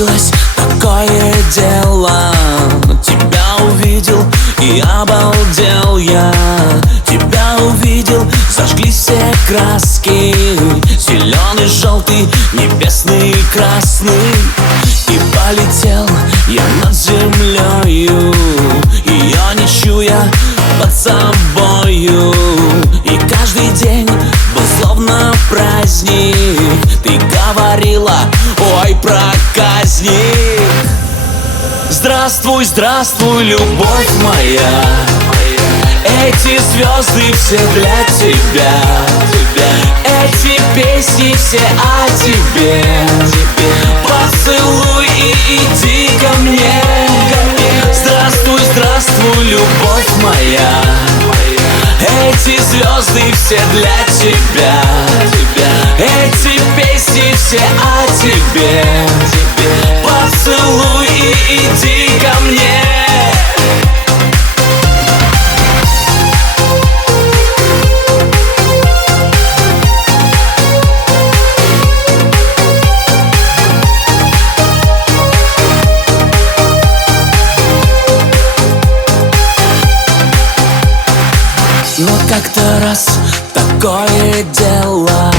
случилось такое дело. Тебя увидел и обалдел я. Тебя увидел, зажглись все краски: зеленый, желтый, небесный, красный. И полетел я над землею, ее не чуя под собою. И каждый день был словно праздник. Ты говорила: ой, проказник. Здравствуй, здравствуй, любовь моя. Эти звезды все для тебя. Эти песни все о тебе. Поцелуй и иди ко мне. Здравствуй, здравствуй, любовь моя. Эти звезды все для тебя. Эти песни все о тебе. Поцелуй и иди ко мне. Но как-то раз такое дело: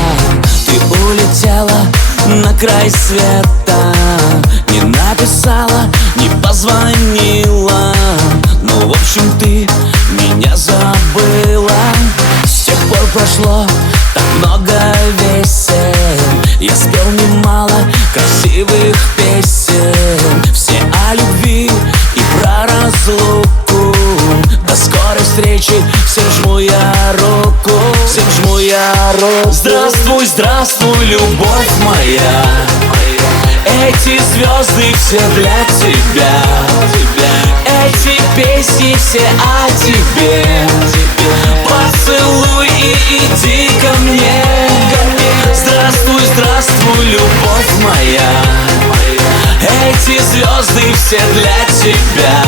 ты улетела на край света. Не написала, не позвонила. Ну, в общем, ты меня забыла. С тех пор прошло так много весен. Я спел немало красивых песен. Все о любви и про разлуку. До скорой встречи, всем жму я руку. Всем жму я руку. Здравствуй, здравствуй, любовь моя. Эти звезды все для тебя. Эти песни все о тебе. Поцелуй и иди ко мне. Здравствуй, здравствуй, любовь моя. Эти звезды все для тебя.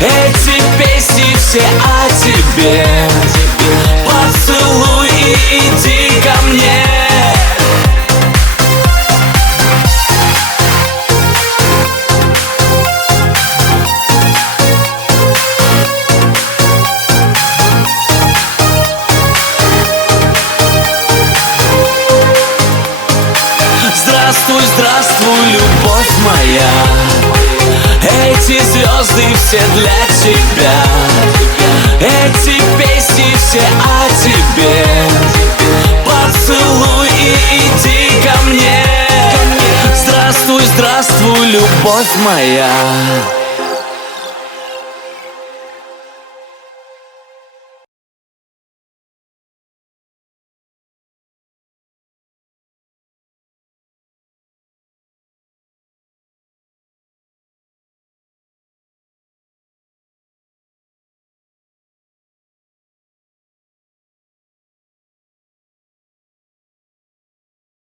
Эти песни все о тебе. Поцелуй и иди ко мне. Здравствуй, здравствуй, любовь моя. Эти звезды все для тебя. Эти песни все о тебе. Поцелуй и иди ко мне. Здравствуй, здравствуй, любовь моя.